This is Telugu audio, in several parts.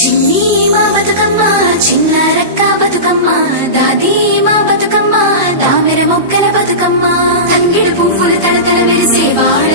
చిన్ని మా బతుకమ్మ చిన్న రక్క బతుకమ్మ దాది మా బతుకమ్మ దామెర మొక్కల బతుకమ్మ. తంగిడు పువ్వులు తడతల మెరిసే వాళ్ళ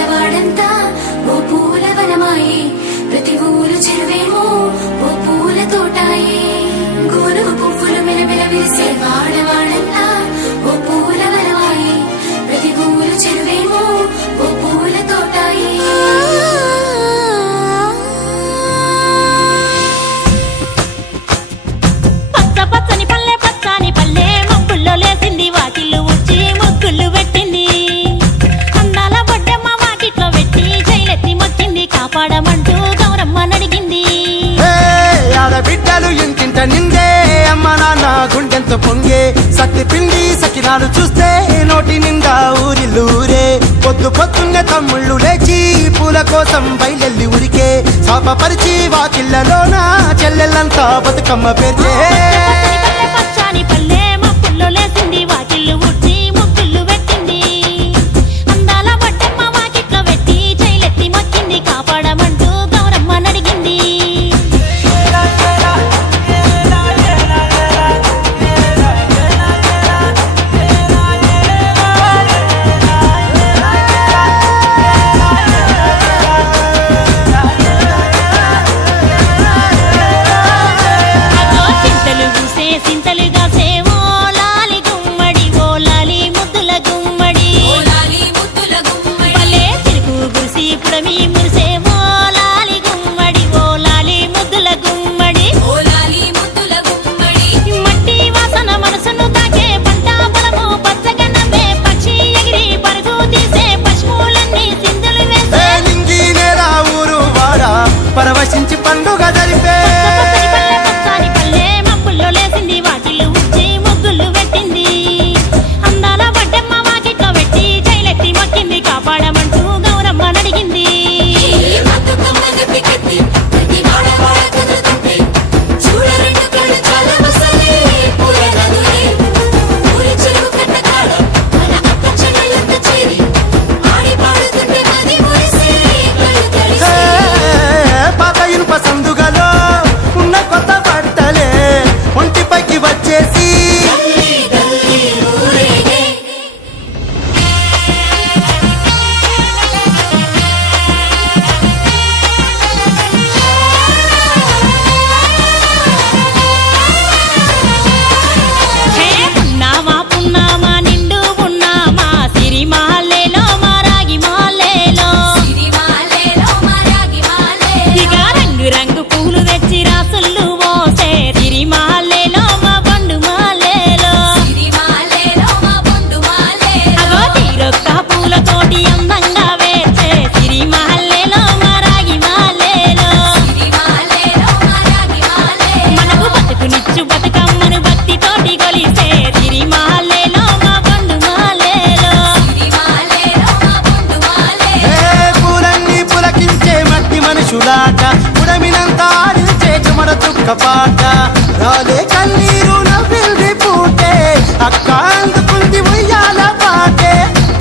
నా గుండెంతో పొంగే సత్తి పిండి సకినాలు చూస్తే నోటి నిండా ఊరి. లూరే పొద్దు పొద్దున్న తమ్ముళ్ళు లేచి పూల కోసం బయలెల్లి ఉరికే. శాపపరిచి వాకిళ్ళలోనా చెల్లెళ్ళంతా బతుకమ్మ పెరిగే te.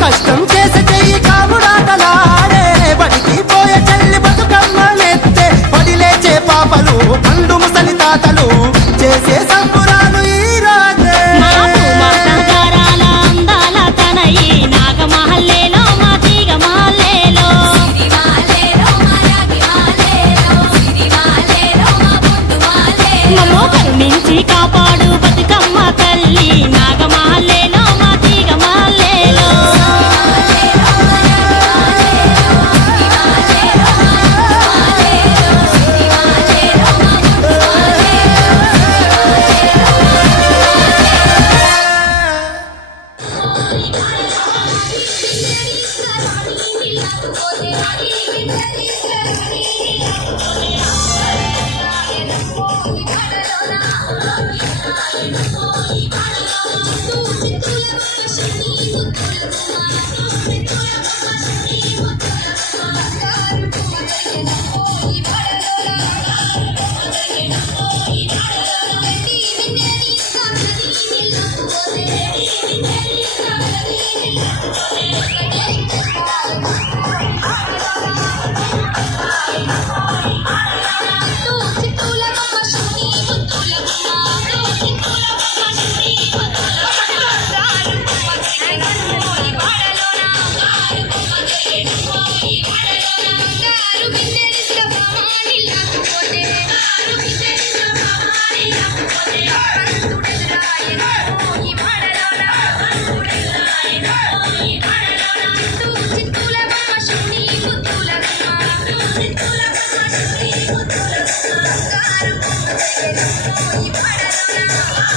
కష్టం చేసి చెయ్యి కాముడాటలాడే బడికి పోయే చెల్లి బతుకమ్మ నెత్తే పడిలేచే పాపలు పండు ముసలి తాతలు.